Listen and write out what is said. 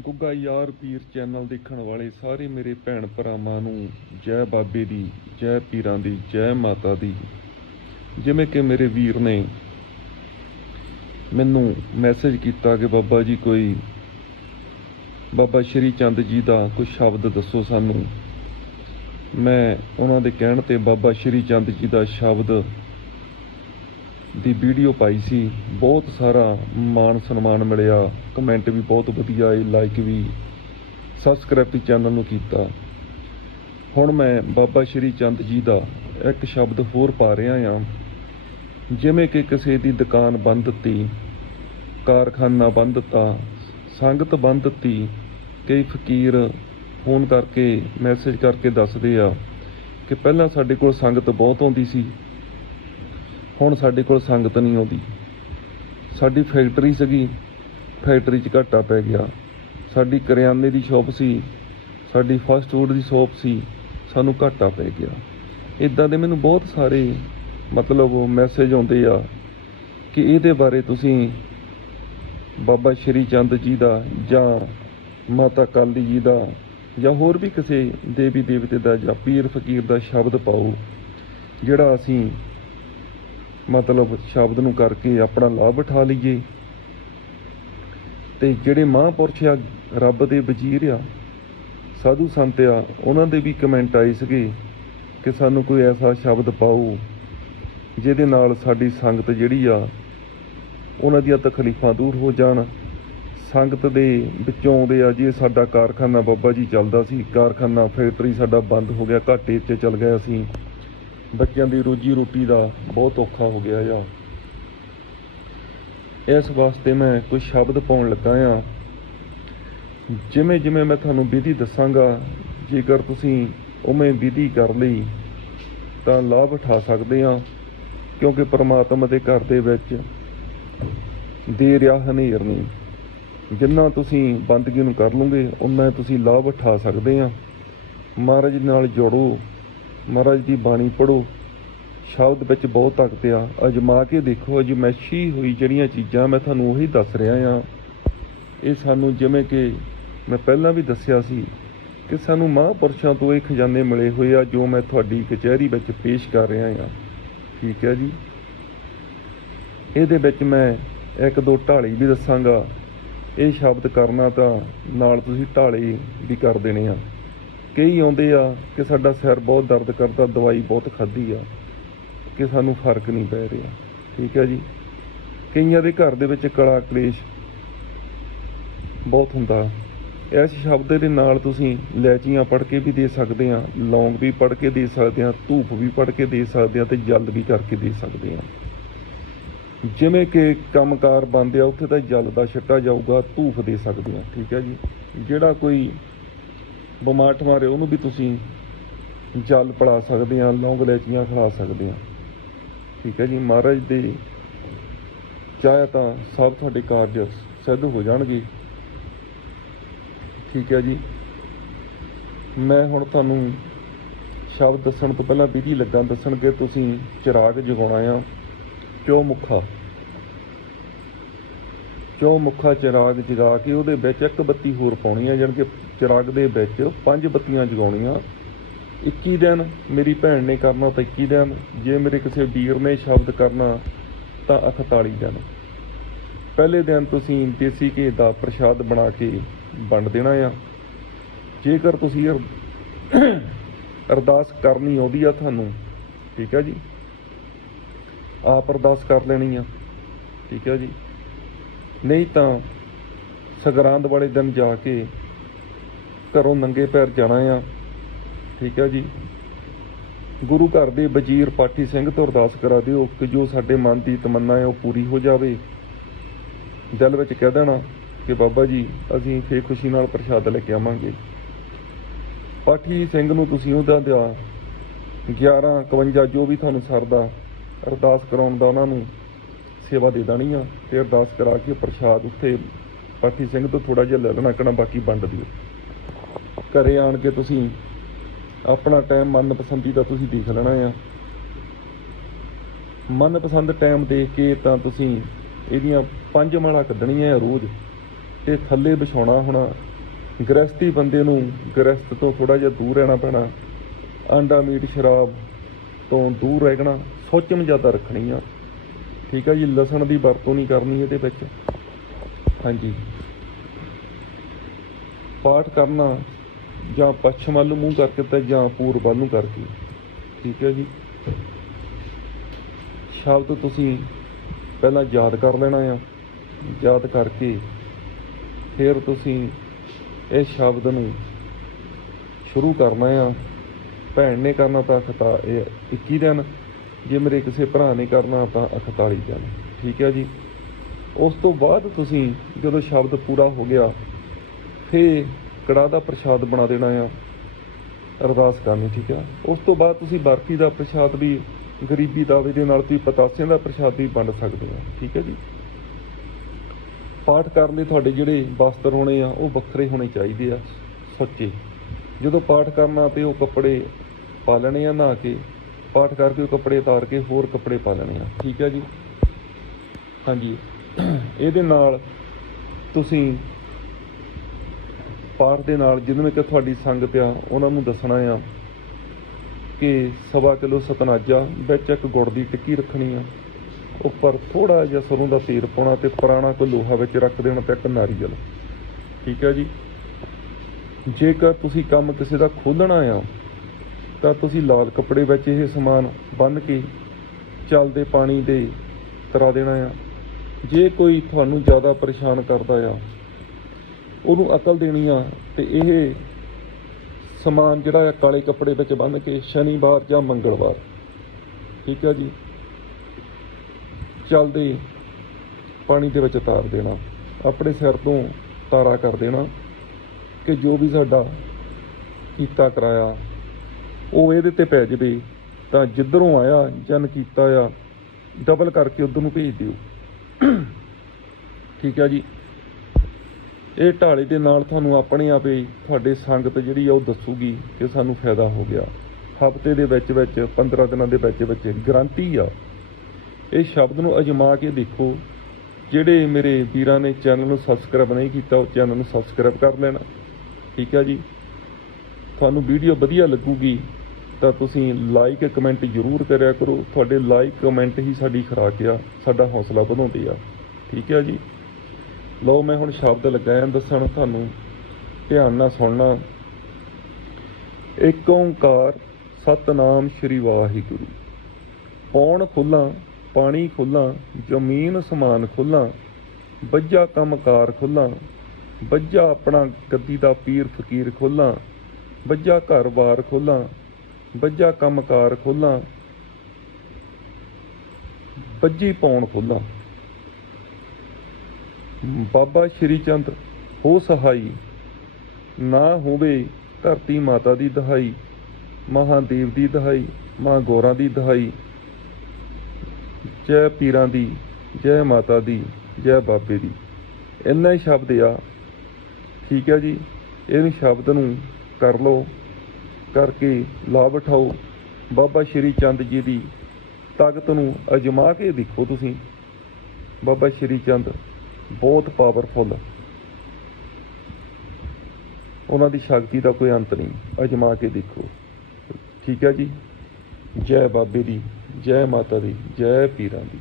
ਗੁੱਗਾ ਯਾਰ ਪੀਰ ਚੈਨਲ ਦੇਖਣ ਵਾਲੇ ਸਾਰੇ ਮੇਰੇ ਭੈਣ ਭਰਾਵਾਂ ਨੂੰ ਜੈ ਬਾਬੇ ਦੀ, ਜੈ ਪੀਰਾਂ ਦੀ, ਜੈ ਮਾਤਾ ਦੀ। ਜਿਵੇਂ ਕਿ ਮੇਰੇ ਵੀਰ ਨੇ ਮੈਨੂੰ ਮੈਸੇਜ ਕੀਤਾ ਕਿ ਬਾਬਾ ਜੀ ਕੋਈ, ਬਾਬਾ ਸ਼੍ਰੀ ਚੰਦ ਜੀ ਦਾ ਕੋਈ ਸ਼ਬਦ ਦੱਸੋ ਸਾਨੂੰ। ਮੈਂ ਉਹਨਾਂ ਦੇ ਕਹਿਣ ਤੇ ਬਾਬਾ ਸ਼੍ਰੀ ਚੰਦ ਜੀ ਦਾ ਸ਼ਬਦ ਦੀ ਵੀਡੀਓ ਪਾਈ ਸੀ। ਬਹੁਤ ਸਾਰਾ ਮਾਣ ਸਨਮਾਨ ਮਿਲਿਆ। ਕਮੈਂਟ ਵੀ ਬਹੁਤ ਵਧੀਆ ਆਏ ਲਾਈਕ ਵੀ। ਸਬਸਕ੍ਰਾਈਬ ਵੀ ਚੈਨਲ ਨੂੰ ਕੀਤਾ। ਹੁਣ ਮੈਂ ਬਾਬਾ ਸ਼੍ਰੀ ਚੰਦ ਜੀ ਦਾ ਇੱਕ ਸ਼ਬਦ ਹੋਰ ਪਾ ਰਿਹਾ ਹਾਂ। ਜਿਵੇਂ ਕਿ ਕਿਸੇ ਦੀ ਦੁਕਾਨ ਬੰਦ ਦਿੱਤੀ ਕਾਰਖਾਨਾ ਬੰਦ ਦਿੱਤਾ ਸੰਗਤ ਬੰਦ ਦਿੱਤੀ ਕਈ ਫਕੀਰ ਫੋਨ ਕਰਕੇ ਮੈਸੇਜ ਕਰਕੇ ਦੱਸਦੇ ਆ ਕਿ ਪਹਿਲਾਂ ਸਾਡੇ ਕੋਲ ਸੰਗਤ ਬਹੁਤ ਆਉਂਦੀ ਸੀ। ਹੁਣ ਸਾਡੇ ਕੋਲ ਸੰਗਤ ਨਹੀਂ ਆਉਂਦੀ। ਸਾਡੀ ਫੈਕਟਰੀ ਸੀਗੀ, ਫੈਕਟਰੀ 'ਚ ਘਾਟਾ ਪੈ ਗਿਆ। ਸਾਡੀ ਕਰਿਆਨੇ ਦੀ ਸ਼ਾਪ ਸੀ, ਸਾਡੀ ਫਾਸਟ ਫੂਡ ਦੀ ਸ਼ਾਪ ਸੀ, ਸਾਨੂੰ ਘਾਟਾ ਪੈ ਗਿਆ। ਇਦਾਂ ਦੇ ਮੈਨੂੰ ਬਹੁਤ ਸਾਰੇ ਮਤਲਬ ਮੈਸੇਜ ਆਉਂਦੇ ਆ ਕਿ ਇਹਦੇ ਬਾਰੇ ਤੁਸੀਂ ਬਾਬਾ ਸ਼੍ਰੀ ਚੰਦ ਜੀ ਦਾ ਜਾਂ ਮਾਤਾ ਕਾਲੀ ਜੀ ਦਾ ਜਾਂ ਹੋਰ ਵੀ ਕਿਸੇ ਦੇਵੀ ਦੇਵਤੇ ਦਾ ਜਾਂ ਪੀਰ ਫਕੀਰ ਦਾ ਸ਼ਬਦ ਪਾਓ, ਜਿਹੜਾ ਅਸੀਂ ਮਤਲਬ ਸ਼ਬਦ ਨੂੰ ਕਰਕੇ ਆਪਣਾ ਲਾਭ ਉਠਾ ਲਈਏ। ਤੇ ਜਿਹੜੇ ਮਹਾਂਪੁਰਸ਼ ਆ, ਰੱਬ ਦੇ ਵਜ਼ੀਰ ਆ, ਸਾਧੂ ਸੰਤ ਆ, ਉਹਨਾਂ ਦੇ ਵੀ ਕਮੈਂਟ ਆਏ ਸੀਗੇ ਕਿ ਸਾਨੂੰ ਕੋਈ ਐਸਾ ਸ਼ਬਦ ਪਾਓ ਜਿਹਦੇ ਨਾਲ ਸਾਡੀ ਸੰਗਤ ਜਿਹੜੀ ਆ, ਉਹਨਾਂ ਦੀਆਂ ਤਕਲੀਫਾਂ ਦੂਰ ਹੋ ਜਾਣ। ਸੰਗਤ ਦੇ ਵਿੱਚੋਂ ਆਉਂਦੇ ਆ ਜੀ, ਸਾਡਾ ਕਾਰਖਾਨਾ ਬਾਬਾ ਜੀ ਚੱਲਦਾ ਸੀ, ਕਾਰਖਾਨਾ ਫੈਕਟਰੀ ਸਾਡਾ ਬੰਦ ਹੋ ਗਿਆ, ਘਾਟੇ 'ਚ ਚਲ ਗਿਆ ਅਸੀਂ। ਬੱਚਿਆਂ ਦੀ ਰੋਜੀ ਰੋਟੀ ਦਾ ਬਹੁਤ ਔਖਾ ਹੋ ਗਿਆ ਆ। ਇਸ ਵਾਸਤੇ ਮੈਂ ਕੁਝ ਸ਼ਬਦ ਪਾਉਣ ਲੱਗਾ ਆ। ਜਿਵੇਂ ਜਿਵੇਂ ਮੈਂ ਤੁਹਾਨੂੰ ਵਿਧੀ ਦੱਸਾਂਗਾ, ਜੇਕਰ ਤੁਸੀਂ ਉਵੇਂ ਵਿਧੀ ਕਰ ਲਈ, ਤਾਂ ਲਾਭ ਉਠਾ ਸਕਦੇ ਆ, ਕਿਉਂਕਿ ਪਰਮਾਤਮਾ ਦੇ ਘਰ ਦੇ ਵਿੱਚ ਦੇ ਰਿਹਾ ਹਨੇਰ ਨਹੀਂ ਜਿੰਨਾ ਤੁਸੀਂ ਬੰਦਗੀ ਨੂੰ ਕਰ ਲਓਗੇ, ਉਨਾ ਤੁਸੀਂ ਲਾਭ ਉਠਾ ਸਕਦੇ ਆ। ਮਹਾਰਾਜ ਨਾਲ ਜੋੜੋ। ਮਹਾਰਾਜ ਦੀ ਬਾਣੀ ਪੜੋ ਸ਼ਬਦ ਵਿੱਚ ਬਹੁਤ ਤਾਕਤ ਆ। ਅਜਮਾ ਕੇ ਦੇਖੋ, ਅਜਮੈਸ਼ੀ ਹੋਈ ਜਿਹੜੀਆਂ ਚੀਜ਼ਾਂ ਮੈਂ ਤੁਹਾਨੂੰ ਉਹੀ ਦੱਸ ਰਿਹਾ ਆ। ਇਹ ਸਾਨੂੰ ਜਿਵੇਂ ਕਿ ਮੈਂ ਪਹਿਲਾਂ ਵੀ ਦੱਸਿਆ ਸੀ ਕਿ ਸਾਨੂੰ ਮਹਾਂਪੁਰਸ਼ਾਂ ਤੋਂ ਇਹ ਖਜ਼ਾਨੇ ਮਿਲੇ ਹੋਏ ਆ, ਜੋ ਮੈਂ ਤੁਹਾਡੀ ਕਚਹਿਰੀ ਵਿੱਚ ਪੇਸ਼ ਕਰ ਰਿਹਾ ਆ। ਠੀਕ ਹੈ ਜੀ? ਇਹਦੇ ਵਿੱਚ ਮੈਂ ਇੱਕ ਦੋ ਢਾਲੀ ਵੀ ਦੱਸਾਂਗਾ। ਇਹ ਸ਼ਬਦ ਕਰਨਾ ਤਾਂ ਨਾਲ ਤੁਸੀਂ ਢਾਲੇ ਵੀ ਕਰ ਦੇਣੇ ਆ। ਕਈ ਆਉਂਦੇ ਆ ਕਿ ਸਾਡਾ ਸਿਰ ਬਹੁਤ ਦਰਦ ਕਰਦਾ, ਦਵਾਈ ਬਹੁਤ ਖਾਧੀ ਆ, ਕਿ ਸਾਨੂੰ ਫ਼ਰਕ ਨਹੀਂ ਪੈ ਰਿਹਾ। ਠੀਕ ਹੈ ਜੀ? ਕਈਆਂ ਦੇ ਘਰ ਦੇ ਵਿੱਚ ਕਲਾ ਕਲੇਸ਼ ਬਹੁਤ ਹੁੰਦਾ। ਇਸ ਸ਼ਬਦ ਦੇ ਨਾਲ ਤੁਸੀਂ ਲੈਚੀਆਂ ਪੜ ਕੇ ਵੀ ਦੇ ਸਕਦੇ ਆ, ਲੌਂਗ ਵੀ ਪੜ ਕੇ ਦੇ ਸਕਦੇ ਆ, ਧੂਪ ਵੀ ਪੜ ਕੇ ਦੇ ਸਕਦੇ ਆ ਤੇ ਜਲ ਵੀ ਕਰਕੇ ਦੇ ਸਕਦੇ ਆ। ਜਿਵੇਂ ਕਿ ਕੰਮਕਾਰ ਬੰਦ ਆ, ਉੱਥੇ ਤਾਂ ਜਲ ਦਾ ਛੱਟਾ ਜਾਊਗਾ ਧੂਫ ਦੇ ਸਕਦੇ ਆ। ਠੀਕ ਹੈ ਜੀ? ਜਿਹੜਾ ਕੋਈ ਬਿਮਾਰ ਠਮਾਰੇ, ਉਹਨੂੰ ਵੀ ਤੁਸੀਂ ਜਲ ਪਿਲਾ ਸਕਦੇ ਆ ਲੌਂਗ ਲੈਚੀਆਂ ਖਿਲਾ ਸਕਦੇ ਆ ਠੀਕ ਹੈ ਜੀ, ਮਹਾਰਾਜ ਦੇ ਚਾਹਿਆ ਤਾਂ ਸਭ ਤੁਹਾਡੇ ਕਾਰਜ ਸਿੱਧ ਹੋ ਜਾਣਗੇ। ਠੀਕ ਹੈ ਜੀ। ਮੈਂ ਹੁਣ ਤੁਹਾਨੂੰ ਸ਼ਬਦ ਦੱਸਣ ਤੋਂ ਪਹਿਲਾਂ ਵਿਧੀ ਲੱਗਾ ਦੱਸਣ ਕਿ ਤੁਸੀਂ ਚਿਰਾਗ ਜਗਾਉਣਾ ਆ। ਚੌ ਮੁੱਖਾ? ਚੌ ਮੁੱਖਾ ਚਿਰਾਗ ਜਗਾ ਕੇ ਉਹਦੇ ਵਿੱਚ ਇੱਕ ਬੱਤੀ ਹੋਰ ਪਾਉਣੀ ਆ, ਜਾਣੀ ਕਿ ਚਿਰਾਗ ਦੇ ਵਿੱਚ ਪੰਜ ਬੱਤੀਆਂ ਜਗਾਉਣੀਆਂ। 21 ਦਿਨ ਮੇਰੀ ਭੈਣ ਨੇ ਕਰਨਾ ਤਾਂ 21 ਦਿਨ, ਜੇ ਮੇਰੇ ਕਿਸੇ ਵੀਰ ਨੇ ਸ਼ਬਦ ਕਰਨਾ ਤਾਂ 48 ਦਿਨ। ਪਹਿਲੇ ਦਿਨ ਤੁਸੀਂ ਦੇਸੀ ਘੇ ਦਾ ਪ੍ਰਸ਼ਾਦ ਬਣਾ ਕੇ ਵੰਡ ਦੇਣਾ ਆ। ਜੇਕਰ ਤੁਸੀਂ ਅਰਦਾਸ ਕਰਨੀ ਆਉਂਦੀ ਆ ਤੁਹਾਨੂੰ, ਠੀਕ ਹੈ ਜੀ? ਆਪ ਅਰਦਾਸ ਕਰ ਲੈਣੀ ਆ, ਠੀਕ ਹੈ ਜੀ? ਨਹੀਂ ਤਾਂ ਸਗਰਾਂਦ ਵਾਲੇ ਦਿਨ ਜਾ ਕੇ ਘਰੋਂ ਨੰਗੇ ਪੈਰ ਜਾਣਾ ਆ। ਠੀਕ ਹੈ ਜੀ। ਗੁਰੂ ਘਰ ਦੇ ਵਜ਼ੀਰ ਪਾਠੀ ਸਿੰਘ ਤੋਂ ਅਰਦਾਸ ਕਰਾ ਦਿਓ ਕਿ ਜੋ ਸਾਡੇ ਮਨ ਦੀ ਤਮੰਨਾ ਹੈ ਉਹ ਪੂਰੀ ਹੋ ਜਾਵੇ। ਦਿਲ ਵਿੱਚ ਕਹਿ ਦੇਣਾ ਕਿ ਬਾਬਾ ਜੀ, ਅਸੀਂ ਫੇਰ ਖੁਸ਼ੀ ਨਾਲ ਪ੍ਰਸ਼ਾਦ ਲੈ ਕੇ ਆਵਾਂਗੇ। ਪਾਠੀ ਸਿੰਘ ਨੂੰ ਤੁਸੀਂ ਉਹਦਾ ਦਿਆ। 11 51 ਜੋ ਵੀ ਤੁਹਾਨੂੰ ਸਰਦਾ, ਅਰਦਾਸ ਕਰਾਉਣ ਦਾ ਉਹਨਾਂ ਨੂੰ ਸੇਵਾ ਦੇ ਦੇਣੀ ਆ ਤੇ ਅਰਦਾਸ ਕਰਾ ਕੇ ਪ੍ਰਸ਼ਾਦ ਉੱਥੇ ਪਾਠੀ ਸਿੰਘ ਤੋਂ ਥੋੜਾ ਜਿਹਾ ਲੈ ਲੈਣਾ ਕਣਾ ਬਾਕੀ ਵੰਡ ਦਿਓ। ਘਰੇ ਆਣ ਕੇ ਤੁਸੀਂ ਆਪਣਾ ਟਾਈਮ ਮਨਪਸੰਦੀ ਦਾ ਤੁਸੀਂ ਦੇਖ ਲੈਣਾ ਆ। ਮਨਪਸੰਦ ਟਾਈਮ ਦੇਖ ਕੇ ਤਾਂ ਤੁਸੀਂ ਇਹਦੀਆਂ ਪੰਜ ਮਾਲਾ ਕੱਢਣੀਆਂ ਆ ਰੋਜ਼ ਤੇ ਥੱਲੇ ਵਿਛਾਉਣਾ ਹੋਣਾ। ਗ੍ਰਸਤੀ ਬੰਦੇ ਨੂੰ ਗ੍ਰਸਤ ਤੋਂ ਥੋੜਾ ਜਿਹਾ ਦੂਰ ਰਹਿਣਾ ਪੈਣਾ। ਆਂਡਾ ਮੀਟ ਸ਼ਰਾਬ ਤੋਂ ਦੂਰ ਰਹਿਣਾ ਸੋਚਮ ਜ਼ਿਆਦਾ ਰੱਖਣੀ ਆ। ਠੀਕ ਆ ਜੀ, ਲਸਣ ਦੀ ਵਰਤੋਂ ਨਹੀਂ ਕਰਨੀ ਇਹਦੇ ਵਿੱਚ। ਹਾਂਜੀ। ਪਾਠ ਕਰਨਾ ਜਾਂ ਪੱਛਮ ਵੱਲ ਨੂੰ ਮੂੰਹ ਕਰਕੇ ਤੇ ਜਾਂ ਪੂਰਬ ਵੱਲ ਨੂੰ ਕਰਕੇ। ਠੀਕ ਹੈ ਜੀ। ਸ਼ਬਦ ਤੁਸੀਂ ਪਹਿਲਾਂ ਯਾਦ ਕਰ ਲੈਣਾ ਆ। ਯਾਦ ਕਰਕੇ ਫਿਰ ਤੁਸੀਂ ਇਹ ਸ਼ਬਦ ਨੂੰ ਸ਼ੁਰੂ ਕਰਨਾ ਆ। ਭੈਣ ਨੇ ਕਰਨਾ ਤਾਂ ਖਤਾ ਇਹ 21 ਦਿਨ। ਜੇ ਮੇਰੇ ਕਿਸੇ ਭਰਾ ਨੇ ਕਰਨਾ ਤਾਂ 41 ਦਿਨ ਠੀਕ ਹੈ ਜੀ? ਉਸ ਤੋਂ ਬਾਅਦ ਤੁਸੀਂ ਜਦੋਂ ਸ਼ਬਦ ਪੂਰਾ ਹੋ ਗਿਆ ਫੇ ਕੜਾ ਦਾ ਪ੍ਰਸ਼ਾਦ ਬਣਾ ਦੇਣਾ ਆ। ਅਰਦਾਸ ਕਰਨੀ, ਠੀਕ ਆ ਉਸ ਤੋਂ ਬਾਅਦ ਤੁਸੀਂ ਬਰਫੀ ਦਾ ਪ੍ਰਸ਼ਾਦ ਵੀ, ਗਰੀਬੀ ਦਾਵੇ ਦੇ ਨਾਲ ਤੁਸੀਂ ਪਤਾਸਿਆਂ ਦਾ ਪ੍ਰਸ਼ਾਦ ਵੀ ਵੰਡ ਸਕਦੇ ਆ ਠੀਕ ਹੈ ਜੀ? ਪਾਠ ਕਰਨ ਲਈ ਤੁਹਾਡੇ ਜਿਹੜੇ ਵਸਤਰ ਹੋਣੇ ਆ, ਉਹ ਵੱਖਰੇ ਹੋਣੇ ਚਾਹੀਦੇ ਆ, ਸੱਚੇ। ਜਦੋਂ ਪਾਠ ਕਰਨਾ ਤੇ ਉਹ ਕੱਪੜੇ ਪਾ ਲੈਣੇ ਆ, ਨਹਾ ਕੇ ਪਾਠ ਕਰਕੇ ਉਹ ਕੱਪੜੇ ਉਤਾਰ ਕੇ ਹੋਰ ਕੱਪੜੇ ਪਾ ਲੈਣੇ ਆ। ਠੀਕ ਹੈ ਜੀ? ਹਾਂਜੀ। ਇਹਦੇ ਨਾਲ ਤੁਸੀਂ ਪਾਠ ਦੇ ਨਾਲ ਜਿਨ੍ਹਾਂ ਵਿੱਚ ਤੁਹਾਡੀ ਸੰਗਤ ਆ, ਉਹਨਾਂ ਨੂੰ ਦੱਸਣਾ ਆ ਕਿ ਸਵਾ ਕਿਲੋ ਸਤਨਾਜਾ, ਵਿੱਚ ਇੱਕ ਗੁੜ ਦੀ ਟਿੱਕੀ ਰੱਖਣੀ ਆ। ਉੱਪਰ ਥੋੜਾ ਜਿਹਾ ਸਰੋਂ ਦਾ ਤੇਲ ਪਾਉਣਾ ਤੇ ਪੁਰਾਣਾ ਕੋਈ ਲੋਹਾ ਵਿੱਚ ਰੱਖ ਦੇਣਾ ਤੇ ਇੱਕ ਨਾਰੀਅਲ। ਠੀਕ ਹੈ ਜੀ? ਜੇਕਰ ਤੁਸੀਂ ਕੰਮ ਕਿਸੇ ਦਾ ਖੋਲਣਾ ਆ ਤਾਂ ਤੁਸੀਂ ਲਾਲ ਕੱਪੜੇ ਵਿੱਚ ਇਹ ਸਮਾਨ ਬੰਨ੍ਹ ਕੇ ਚੱਲਦੇ ਪਾਣੀ ਦੇ ਤਰਾ ਦੇਣਾ ਆ। ਜੇ ਕੋਈ ਤੁਹਾਨੂੰ ਜ਼ਿਆਦਾ ਪਰੇਸ਼ਾਨ ਕਰਦਾ ਆ, ਉਹਨੂੰ ਅਕਲ ਦੇਣੀ ਆ ਤੇ ਇਹ ਸਮਾਨ ਜਿਹੜਾ ਆ ਕਾਲੇ ਕੱਪੜੇ ਵਿੱਚ ਬੰਨ੍ਹ ਕੇ ਸ਼ਨੀਵਾਰ ਜਾਂ ਮੰਗਲਵਾਰ। ਠੀਕ ਆ ਜੀ? ਚੱਲਦੇ ਪਾਣੀ ਦੇ ਵਿੱਚ ਤਾਰ ਦੇਣਾ। ਆਪਣੇ ਸਿਰ ਤੋਂ ਤਾਰਾ ਕਰ ਦੇਣਾ ਕਿ ਜੋ ਵੀ ਸਾਡਾ ਕੀਤਾ ਕਰਾਇਆ ਉਹ ਇਹਦੇ ਤੇ ਪੈ ਜਵੇ, ਤਾਂ ਜਿੱਧਰੋਂ ਆਇਆ, ਜਨ ਕੀਤਾ ਆ ਡਬਲ ਕਰਕੇ ਉਧਰ ਨੂੰ ਭੇਜ ਦਿਓ। ਠੀਕ ਹੈ ਜੀ। ਇਹ ਢਾਲੇ ਦੇ ਨਾਲ ਤੁਹਾਨੂੰ ਆਪਣੇ ਆਪੇ ਤੁਹਾਡੇ ਸੰਗਤ ਜਿਹੜੀ ਆ ਉਹ ਦੱਸੂਗੀ ਕਿ ਸਾਨੂੰ ਫਾਇਦਾ ਹੋ ਗਿਆ। ਹਫ਼ਤੇ ਦੇ ਵਿੱਚ ਵਿੱਚ 15 ਦਿਨਾਂ ਦੇ ਵਿੱਚ ਵਿੱਚ ਗਰੰਟੀ ਆ। ਇਹ ਸ਼ਬਦ ਨੂੰ ਅਜਮਾ ਕੇ ਦੇਖੋ। ਜਿਹੜੇ ਮੇਰੇ ਵੀਰਾਂ ਨੇ ਚੈਨਲ ਨੂੰ ਸਬਸਕ੍ਰਾਈਬ ਨਹੀਂ ਕੀਤਾ, ਉਹ ਚੈਨਲ ਨੂੰ ਸਬਸਕ੍ਰਾਈਬ ਕਰ ਲੈਣਾ। ਠੀਕ ਹੈ ਜੀ। ਤੁਹਾਨੂੰ ਵੀਡੀਓ ਵਧੀਆ ਲੱਗੂਗੀ। ਤਾਂ ਤੁਸੀਂ ਲਾਈਕ ਕਮੈਂਟ ਜ਼ਰੂਰ ਕਰਿਆ ਕਰੋ। ਤੁਹਾਡੇ ਲਾਈਕ ਕਮੈਂਟ ਹੀ ਸਾਡੀ ਖੁਰਾਕ ਆ, ਸਾਡਾ ਹੌਸਲਾ ਵਧਾਉਂਦੇ ਆ। ਠੀਕ ਆ ਜੀ? ਲਓ, ਮੈਂ ਹੁਣ ਸ਼ਬਦ ਲਗਾਇਆ ਦੱਸਣ ਤੁਹਾਨੂੰ, ਧਿਆਨ ਨਾਲ ਸੁਣਨਾ। ਏਕ ਓੰਕਾਰ, ਸਤਨਾਮ ਸ਼੍ਰੀ ਵਾਹਿਗੁਰੂ। ਪੌਣ ਖੁੱਲਾਂ, ਪਾਣੀ ਖੁੱਲਾਂ, ਜ਼ਮੀਨ ਸਮਾਨ ਖੁੱਲਾਂ ਬੱਜਾ ਕੰਮਕਾਰ ਖੁੱਲਾਂ ਬੱਜਾ ਆਪਣਾ ਗੱਦੀ ਦਾ ਪੀਰ ਫਕੀਰ ਖੁੱਲਾਂ ਬੱਜਾ ਘਰ-ਬਾਰ ਖੁੱਲਾਂ ਬੱਜਾ ਕੰਮਕਾਰ ਖੋਲਾਂ ਬੱਜੀ ਪੌਣ ਖੋਲਾਂ। ਬਾਬਾ ਸ਼੍ਰੀ ਚੰਦ, ਹੋ ਸਹਾਈ, ਨਾ ਹੋਵੇ ਧਰਤੀ ਮਾਤਾ ਦੀ ਦਹਾਈ ਮਹਾਦੇਵ ਦੀ ਦਹਾਈ ਮਾਂ ਗੋਰਾਂ ਦੀ ਦਹਾਈ। ਜੈ ਪੀਰਾਂ ਦੀ, ਜੈ ਮਾਤਾ ਦੀ, ਜੈ ਬਾਬੇ ਦੀ। ਇੰਨਾ ਹੀ ਸ਼ਬਦ ਆ। ਠੀਕ ਹੈ ਜੀ, ਇਹਨੂੰ ਸ਼ਬਦ ਨੂੰ ਕਰ ਲਓ। ਕਰਕੇ ਲਾਭ ਉਠਾਓ। ਬਾਬਾ ਸ਼੍ਰੀ ਚੰਦ ਜੀ ਦੀ ਤਾਕਤ ਨੂੰ ਅਜਮਾ ਕੇ ਦੇਖੋ ਤੁਸੀਂ। ਬਾਬਾ ਸ਼੍ਰੀ ਚੰਦ ਬਹੁਤ ਪਾਵਰਫੁਲ ਉਹਨਾਂ ਦੀ ਸ਼ਕਤੀ ਦਾ ਕੋਈ ਅੰਤ ਨਹੀਂ। ਅਜਮਾ ਕੇ ਦੇਖੋ। ਠੀਕ ਹੈ ਜੀ? ਜੈ ਬਾਬੇ ਦੀ, ਜੈ ਮਾਤਾ ਦੀ, ਜੈ ਪੀਰਾਂ ਦੀ।